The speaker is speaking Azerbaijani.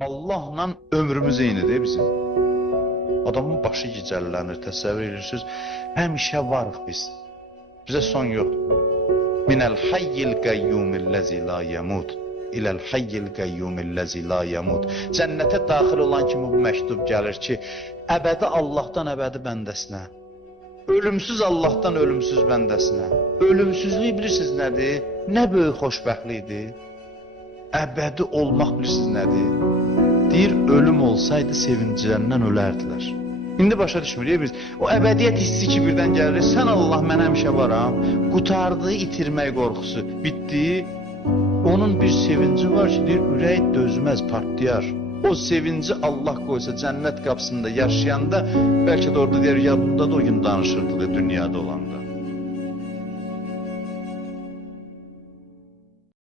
Allahla ömrümüz eynidir bizim. Adamın başı gicəllənir, təsəvvür edirsiniz. Həmişə varıq biz. Bizə son yoxdur. Minəl hayyil qəyyumilləzi la yəmud. İləl hayyil qəyyumilləzi la yəmud. Cənnətə daxil olan kimi bu məktub gəlir ki, əbədi Allahdan əbədi bəndəsinə. Ölümsüz Allahdan ölümsüz bəndəsinə. Ölümsüzlük bilirsiniz nədir? Nə böyük xoşbəxtlikdir? Əbədi olmaq bilirsiniz nədir? Deyir, ölüm olsaydı sevincilərindən ölərdilər. İndi başa düşmürük biz. O əbədiyyət hissi ki birdən gəlir. Sən Allah, mən həmişə varam. Qutardığı itirmək qorxusu bitdi. Onun bir sevinci var ki, deyir, ürək dözməz, partlayar. O sevinci Allah qoysa cənnət qapısında yaşayanda, bəlkə də orada deyir, yadında da o gün danışırdı dünyada olanda.